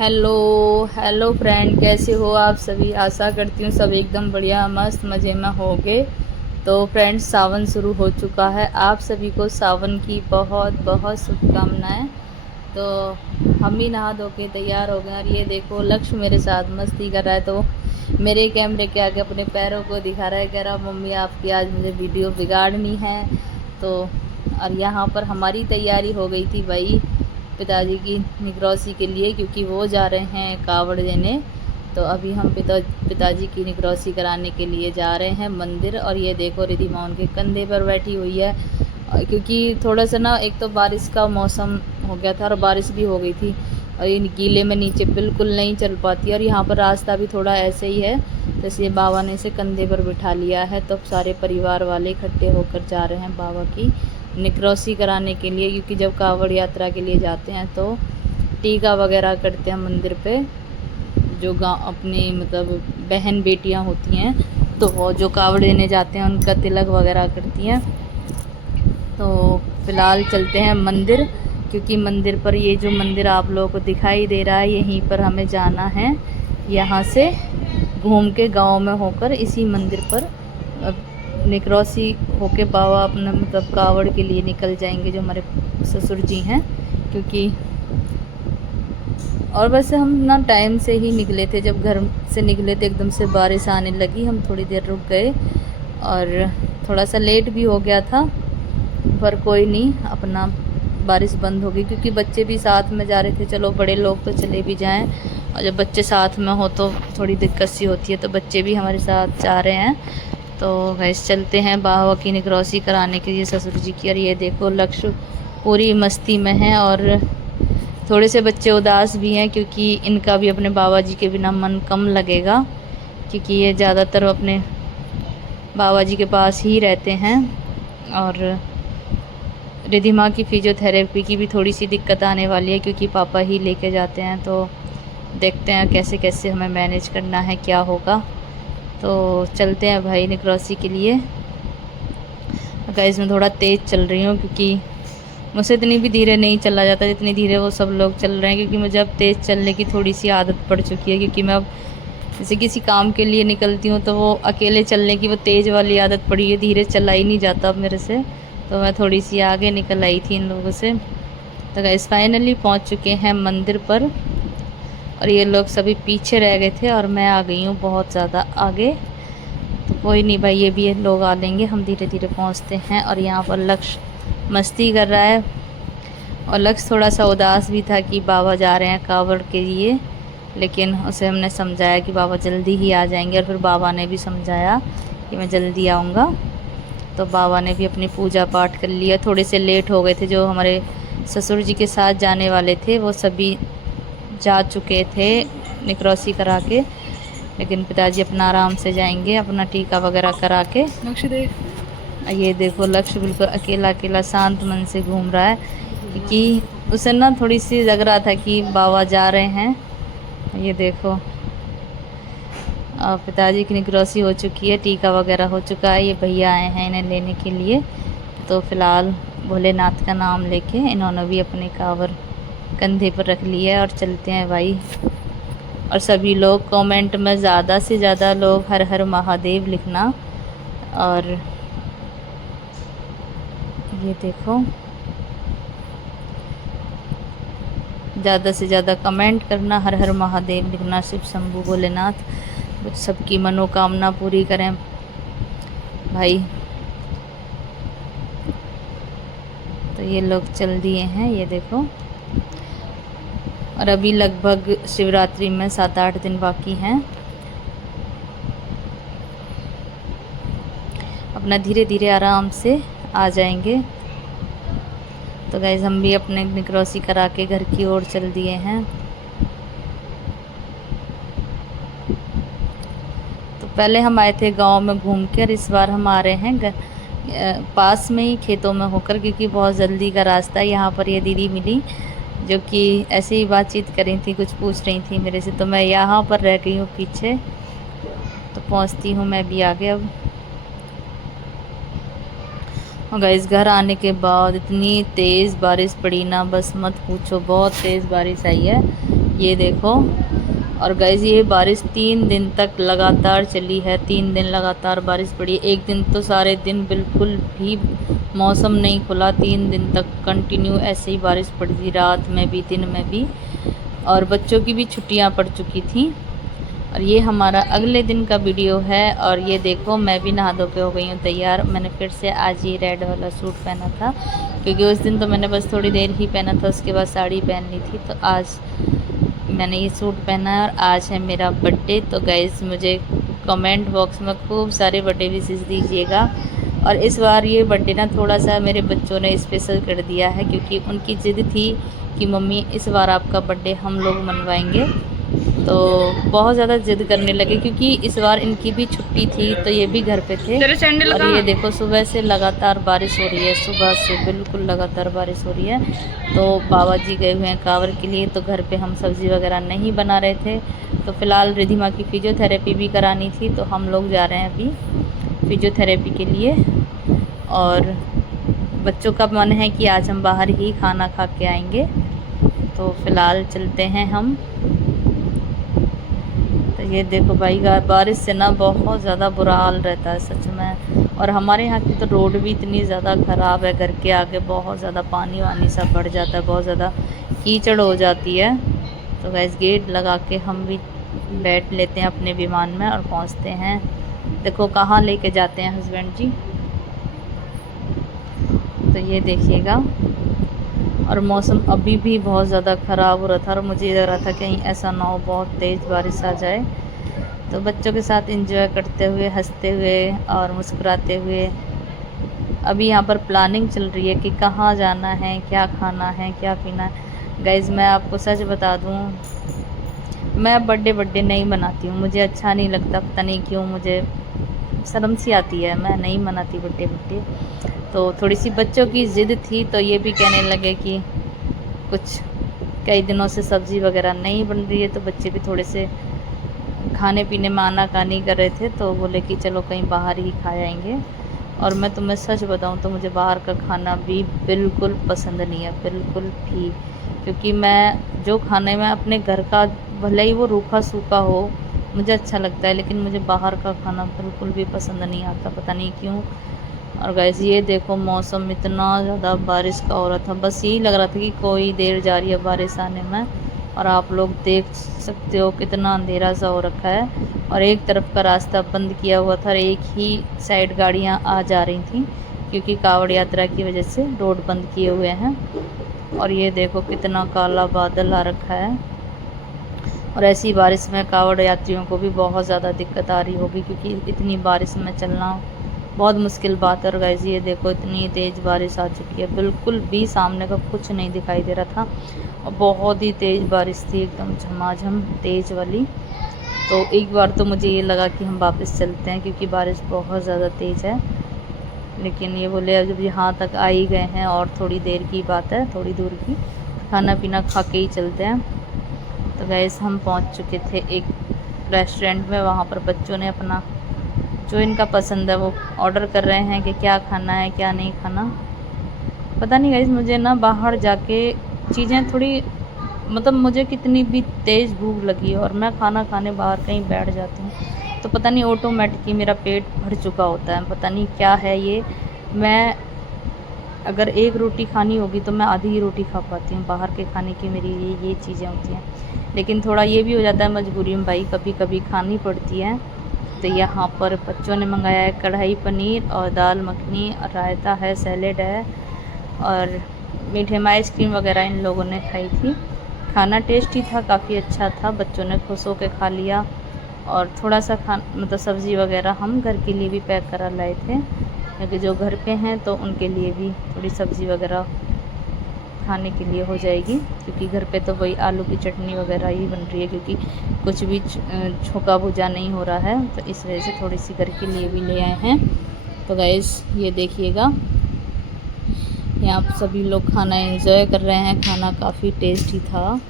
Hello hello friend, कैसे हो आप सभी। आशा करती हूँ सब एकदम बढ़िया मस्त मज़े में होंगे। तो फ्रेंड्स, सावन शुरू हो चुका है। आप सभी को सावन की बहुत बहुत शुभकामनाएं। तो हम भी नहा धो के तैयार हो गए और ये देखो लक्ष्य मेरे साथ मस्ती कर रहा है। तो मेरे कैमरे के आगे अपने पैरों को दिखा रहा है, कह रहा मम्मी आपकी आज मुझे वीडियो बिगाड़नी है। तो और यहाँ पर हमारी तैयारी हो गई थी भाई पिताजी की निगरोसी के लिए, क्योंकि वो जा रहे हैं कावड़ देने। तो अभी हम पिताजी की निगरोसी कराने के लिए जा रहे हैं मंदिर। और ये देखो रिधिमा उनके कंधे पर बैठी हुई है। क्योंकि थोड़ा सा ना, एक तो बारिश का मौसम हो गया था और बारिश भी हो गई थी और ये गीले में नीचे बिल्कुल नहीं चल पाती। और यहाँ पर रास्ता भी थोड़ा ऐसे ही है, तो इसलिए बाबा ने इसे कंधे पर बिठा लिया है। तो अब सारे परिवार वाले इकट्ठे होकर जा रहे हैं बाबा की निगरोसी कराने के लिए, क्योंकि जब कावड़ यात्रा के लिए जाते हैं तो टीका वगैरह करते हैं मंदिर पे। जो गाँव अपने मतलब बहन बेटियां होती हैं, तो वो जो कावड़ देने जाते हैं उनका तिलक वगैरह करती हैं। तो फ़िलहाल चलते हैं मंदिर, क्योंकि मंदिर पर ये जो मंदिर आप लोगों को दिखाई दे रहा है यहीं पर हमें जाना है। यहाँ से घूम के गांव में होकर इसी मंदिर पर निकरोसी होके बाबा अपना मतलब कावड़ के लिए निकल जाएंगे, जो हमारे ससुर जी हैं। क्योंकि और वैसे हम ना टाइम से ही निकले थे, जब घर से निकले थे एकदम से बारिश आने लगी, हम थोड़ी देर रुक गए और थोड़ा सा लेट भी हो गया था। पर कोई नहीं, अपना बारिश बंद हो गई, क्योंकि बच्चे भी साथ में जा रहे थे। चलो बड़े लोग तो चले भी जाएं, और जब बच्चे साथ में हो तो थोड़ी दिक्कत सी होती है, तो बच्चे भी हमारे साथ जा रहे हैं। तो गैस चलते हैं बाबा की निगरोसी कराने के लिए ससुर जी की। और ये देखो लक्ष्य पूरी मस्ती में है और थोड़े से बच्चे उदास भी हैं, क्योंकि इनका भी अपने बाबा जी के बिना मन कम लगेगा, क्योंकि ये ज़्यादातर अपने बाबा जी के पास ही रहते हैं। और रिधिमा की फिजियोथेरेपी की भी थोड़ी सी दिक्कत आने वाली है, क्योंकि पापा ही लेके जाते हैं। तो देखते हैं कैसे कैसे हमें मैनेज करना है, क्या होगा। तो चलते हैं भाई निगरोसी के लिए। गाइस मैं थोड़ा तेज़ चल रही हूँ, क्योंकि मुझसे इतनी भी धीरे नहीं चला जाता जितनी धीरे वो सब लोग चल रहे हैं। क्योंकि मुझे अब तेज़ चलने की थोड़ी सी आदत पड़ चुकी है, क्योंकि मैं अब जैसे किसी काम के लिए निकलती हूँ तो वो अकेले चलने की वो तेज़ वाली आदत पड़ी है, धीरे चला ही नहीं जाता अब मेरे से। तो मैं थोड़ी सी आगे निकल आई थी इन लोगों से। तो गाइस फाइनली पहुँच चुके हैं मंदिर पर, और ये लोग सभी पीछे रह गए थे और मैं आ गई हूँ बहुत ज़्यादा आगे। तो कोई नहीं भाई, ये भी लोग आ लेंगे, हम धीरे धीरे पहुँचते हैं। और यहाँ पर लक्ष्य मस्ती कर रहा है, और लक्ष्य थोड़ा सा उदास भी था कि बाबा जा रहे हैं कावड़ के लिए। लेकिन उसे हमने समझाया कि बाबा जल्दी ही आ जाएंगे, और फिर बाबा ने भी समझाया कि मैं जल्दी आऊँगा। तो बाबा ने भी अपनी पूजा पाठ कर लिया। थोड़े से लेट हो गए थे, जो हमारे ससुर जी के साथ जाने वाले थे वो सभी जा चुके थे निकरोसी करा के। लेकिन पिताजी अपना आराम से जाएंगे अपना टीका वगैरह करा के। लक्ष्य देख, ये देखो लक्ष्य बिल्कुल अकेला अकेला शांत मन से घूम रहा है, क्योंकि उसे ना थोड़ी सी लग रहा था कि बाबा जा रहे हैं। ये देखो पिताजी की निगरोसी हो चुकी है, टीका वगैरह हो चुका है। ये भैया आए हैं इन्हें लेने के लिए। तो फ़िलहाल भोलेनाथ का नाम लेके इन्होंने भी अपने कांवर कंधे पर रख लिया है और चलते हैं भाई। और सभी लोग कमेंट में ज़्यादा से ज़्यादा लोग हर हर महादेव लिखना। और ये देखो ज़्यादा से ज़्यादा कमेंट करना, हर हर महादेव लिखना, शिव शंभू भोलेनाथ सबकी मनोकामना पूरी करें भाई। तो ये लोग चल दिए हैं, ये देखो। और अभी लगभग शिवरात्रि में 7-8 दिन बाकी हैं। अपना धीरे धीरे आराम से आ जाएंगे। तो गाइज़ हम भी अपने निगरोसी करा के घर की ओर चल दिए हैं। तो पहले हम आए थे गांव में घूम के, और इस बार हम आ रहे हैं पास में ही खेतों में होकर, क्योंकि बहुत जल्दी का रास्ता है। यहाँ पर ये दीदी मिली जो कि ऐसे ही बातचीत कर रही थी, कुछ पूछ रही थी मेरे से। तो मैं यहाँ पर रह गई हूँ पीछे, तो पहुँचती हूँ मैं भी आगे अब। और गाइस घर आने के बाद इतनी तेज़ बारिश पड़ी ना, बस मत पूछो, बहुत तेज़ बारिश आई है। ये देखो। और गाइस ये बारिश 3 दिन तक लगातार चली है, 3 दिन लगातार बारिश पड़ी। एक दिन तो सारे दिन बिल्कुल भी मौसम नहीं खुला, 3 दिन तक कंटिन्यू ऐसे ही बारिश पड़ी थी, रात में भी दिन में भी। और बच्चों की भी छुट्टियां पड़ चुकी थी। और ये हमारा अगले दिन का वीडियो है। और ये देखो मैं भी नहा धो के हो गई हूँ तैयार। मैंने फिर से आज ये रेड वाला सूट पहना था, क्योंकि उस दिन तो मैंने बस थोड़ी देर ही पहना था, उसके बाद साड़ी पहन ली थी। तो आज मैंने ये सूट पहना है और आज है मेरा बर्थडे। तो गाइज़ मुझे कमेंट बॉक्स में खूब सारे बर्थडे विशेस दीजिएगा। और इस बार ये बर्थडे ना थोड़ा सा मेरे बच्चों ने स्पेशल कर दिया है, क्योंकि उनकी ज़िद थी कि मम्मी इस बार आपका बर्थडे हम लोग मनवाएंगे। तो बहुत ज़्यादा ज़िद करने लगे, क्योंकि इस बार इनकी भी छुट्टी थी, तो ये भी घर पे थे। और ये देखो सुबह से लगातार बारिश हो रही है, सुबह से बिल्कुल लगातार बारिश हो रही है। तो बाबा जी गए हुए हैं कांवर के लिए, तो घर पे हम सब्ज़ी वगैरह नहीं बना रहे थे। तो फ़िलहाल रिधिमा की फिजियोथेरेपी भी करानी थी, तो हम लोग जा रहे हैं अभी फिजियोथेरेपी के लिए। और बच्चों का मन है कि आज हम बाहर ही खाना खा के आएंगे, तो फ़िलहाल चलते हैं हम। तो ये देखो भाई बारिश से ना बहुत ज़्यादा बुरा हाल रहता है सच में। और हमारे यहाँ की तो रोड भी इतनी ज़्यादा ख़राब है, घर के आगे बहुत ज़्यादा पानी वानी सब बढ़ जाता है, बहुत ज़्यादा कीचड़ हो जाती है। तो गैस गेट लगा के हम भी बैठ लेते हैं अपने विमान में और पहुँचते हैं। देखो कहाँ लेके जाते हैं हस्बैंड जी, तो ये देखिएगा। और मौसम अभी भी बहुत ज़्यादा ख़राब हो रहा था, और मुझे लग रहा था कहीं ऐसा ना हो बहुत तेज़ बारिश आ जाए। तो बच्चों के साथ एंजॉय करते हुए, हंसते हुए और मुस्कुराते हुए अभी यहाँ पर प्लानिंग चल रही है कि कहाँ जाना है, क्या खाना है, क्या पीना है। गाइज़ मैं आपको सच बता दूँ, मैं बर्थडे नहीं मनाती हूँ, मुझे अच्छा नहीं लगता, पता नहीं क्यों मुझे शर्म सी आती है, मैं नहीं मनाती बर्थडे। तो थोड़ी सी बच्चों की ज़िद थी, तो ये भी कहने लगे कि कुछ कई दिनों से सब्ज़ी वगैरह नहीं बन रही है, तो बच्चे भी थोड़े से खाने पीने में आनाकानी कर रहे थे, तो बोले कि चलो कहीं बाहर ही खा आएंगे। और मैं तुम्हें सच बताऊं तो मुझे बाहर का खाना भी बिल्कुल पसंद नहीं है, बिल्कुल भी। क्योंकि मैं जो खाने में अपने घर का, भले ही वो रूखा सूखा हो, मुझे अच्छा लगता है, लेकिन मुझे बाहर का खाना बिल्कुल भी पसंद नहीं आता, पता नहीं क्यों। और गाइस ये देखो मौसम इतना ज़्यादा बारिश का हो रहा था, बस यही लग रहा था कि कोई देर जा रही है बारिश आने में। और आप लोग देख सकते हो कितना अंधेरा सा हो रखा है, और एक तरफ का रास्ता बंद किया हुआ था, एक ही साइड गाड़ियां आ जा रही थी, क्योंकि कावड़ यात्रा की वजह से रोड बंद किए हुए हैं। और ये देखो कितना काला बादल आ रखा है। और ऐसी बारिश में कावड़ यात्रियों को भी बहुत ज़्यादा दिक्कत आ रही होगी, क्योंकि इतनी बारिश में चलना बहुत मुश्किल बात है। और गाइस ये देखो इतनी तेज़ बारिश आ चुकी है, बिल्कुल भी सामने का कुछ नहीं दिखाई दे रहा था, और बहुत ही तेज़ बारिश थी, एकदम झमाझम तेज़ वाली। तो एक बार तो मुझे ये लगा कि हम वापस चलते हैं, क्योंकि बारिश बहुत ज़्यादा तेज़ है। लेकिन ये बोले अब जब यहाँ तक आ ही गए हैं, और थोड़ी देर की बात है, थोड़ी दूर की, खाना पीना खा के ही चलते हैं। तो गैस हम पहुँच चुके थे एक रेस्टोरेंट में, वहाँ पर बच्चों ने अपना जो इनका पसंद है वो ऑर्डर कर रहे हैं कि क्या खाना है क्या नहीं खाना। पता नहीं गाइस मुझे ना बाहर जाके चीज़ें थोड़ी, मतलब मुझे कितनी भी तेज़ भूख लगी और मैं खाना खाने बाहर कहीं बैठ जाती हूँ, तो पता नहीं ऑटोमेटिक ही मेरा पेट भर चुका होता है, पता नहीं क्या है ये। मैं अगर एक रोटी खानी होगी तो मैं आधी ही रोटी खा पाती हूँ, बाहर के खाने की मेरी ये चीज़ें होती हैं। लेकिन थोड़ा ये भी हो जाता है मजबूरी में, भाई कभी कभी खानी पड़ती है। तो यहाँ पर बच्चों ने मंगाया है कढ़ाई पनीर और दाल मखनी, और रायता है, सैलेड है, और मीठे में आइसक्रीम वगैरह इन लोगों ने खाई थी। खाना टेस्टी था, काफ़ी अच्छा था, बच्चों ने खुश होकर खा लिया। और थोड़ा सा मतलब सब्ज़ी वगैरह हम घर के लिए भी पैक करा लाए थे, क्योंकि जो घर पे हैं तो उनके लिए भी थोड़ी सब्ज़ी वगैरह खाने के लिए हो जाएगी, क्योंकि घर पे तो वही आलू की चटनी वगैरह ही बन रही है, क्योंकि कुछ भी छोका भुजा नहीं हो रहा है, तो इस वजह से थोड़ी सी घर के लिए भी ले आए हैं। तो गाइस ये देखिएगा, यहाँ सभी लोग खाना एंजॉय कर रहे हैं, खाना काफ़ी टेस्टी था,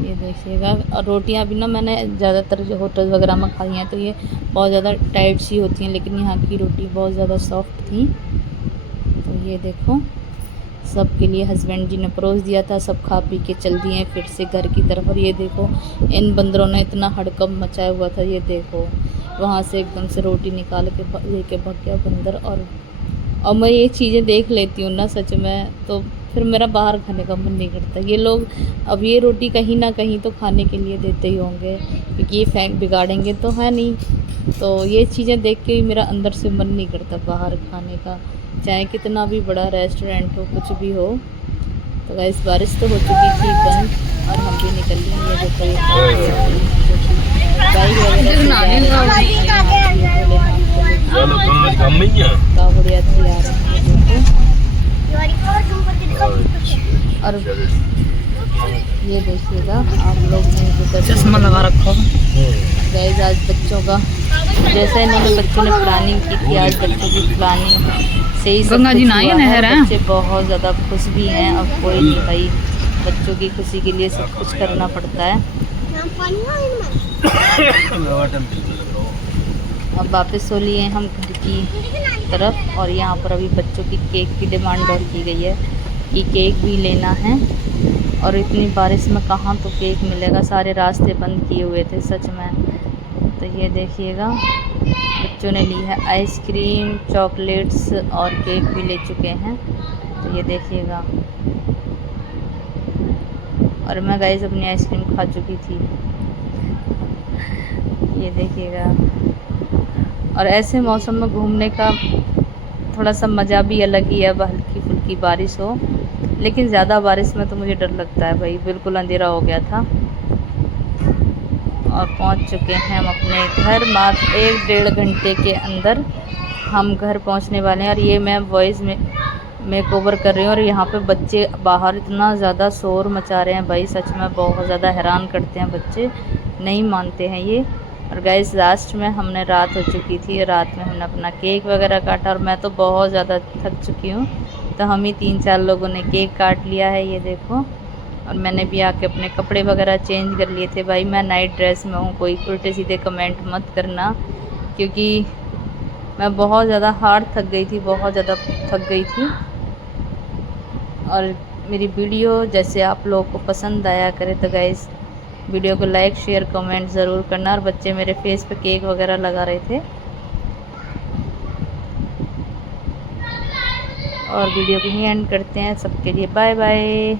ये देखिएगा। और रोटियां भी ना मैंने ज़्यादातर जो होटल वगैरह में खाई हैं तो ये बहुत ज़्यादा टाइट सी होती हैं, लेकिन यहाँ की रोटी बहुत ज़्यादा सॉफ्ट थी। तो ये देखो सबके लिए हस्बैंड जी ने परोस दिया था। सब खा पी के चल दिए फिर से घर की तरफ। और ये देखो इन बंदरों ने इतना हड़कंप मचाया हुआ था, ये देखो वहाँ से एकदम से रोटी निकाल के लेके भाग गया बंदर। और मैं ये चीज़ें देख लेती हूँ ना सच में, तो फिर मेरा बाहर खाने का मन नहीं करता। ये लोग अब ये रोटी कहीं ना कहीं तो खाने के लिए देते ही होंगे, क्योंकि ये फेंक बिगाड़ेंगे तो है नहीं। तो ये चीज़ें देख के ही मेरा अंदर से मन नहीं करता बाहर खाने का, चाहे कितना भी बड़ा रेस्टोरेंट हो, कुछ भी हो। तो गाइस बारिश तो हो चुकी थी बंद और हम भी निकल लिए। ये देखो ये बाइक वगैरह कावड़ यात्री आ रहे हैं, देखो। और ये देखिएगा आप लोग ने चश्मा लगा रखा गाइस आज बच्चों का जैसे इन्होंने बच्चों ने प्लानिंग की थी, आज बच्चों की प्लानिंग से ही सब गंगा जी कुछ नहाए हुआ है। नहर है। बच्चे बहुत ज़्यादा खुश भी हैं। अब कोई नहीं भाई, बच्चों की खुशी के लिए सब कुछ करना पड़ता है। अब वापस हो लिए हम घर की तरफ और यहाँ पर अभी बच्चों की केक की डिमांड और की गई है कि केक भी लेना है। और इतनी बारिश में कहाँ तो केक मिलेगा, सारे रास्ते बंद किए हुए थे सच में। तो ये देखिएगा बच्चों ने ली है आइसक्रीम, चॉकलेट्स और केक भी ले चुके हैं। तो ये देखिएगा, और मैं गाइस अपनी आइसक्रीम खा चुकी थी, ये देखिएगा। और ऐसे मौसम में घूमने का थोड़ा सा मज़ा भी अलग ही है, हल्की फुल्की बारिश हो। लेकिन ज़्यादा बारिश में तो मुझे डर लगता है भाई, बिल्कुल अंधेरा हो गया था। और पहुंच चुके हैं हम अपने घर, मात्र 1-1.5 घंटे के अंदर हम घर पहुंचने वाले हैं। और ये मैं वॉइस में मेकओवर कर रही हूँ। और यहाँ पे बच्चे बाहर इतना ज़्यादा शोर मचा रहे हैं भाई, सच में बहुत ज़्यादा हैरान करते हैं बच्चे, नहीं मानते हैं ये। और गाइस लास्ट में हमने रात हो चुकी थी, रात में हमने अपना केक वगैरह काटा। और मैं तो बहुत ज़्यादा थक चुकी हूँ, तो हम ही 3-4 लोगों ने केक काट लिया है, ये देखो। और मैंने भी आके अपने कपड़े वगैरह चेंज कर लिए थे। भाई मैं नाइट ड्रेस में हूँ, कोई उल्टे सीधे कमेंट मत करना, क्योंकि मैं बहुत ज़्यादा हार्ड थक गई थी, बहुत ज़्यादा थक गई थी। और मेरी वीडियो जैसे आप लोगों को पसंद आया करे तो गाइस वीडियो को लाइक शेयर कमेंट ज़रूर करना। और बच्चे मेरे फेस पे केक वगैरह लगा रहे थे। और वीडियो को ही एंड करते हैं। सबके लिए बाय बाय।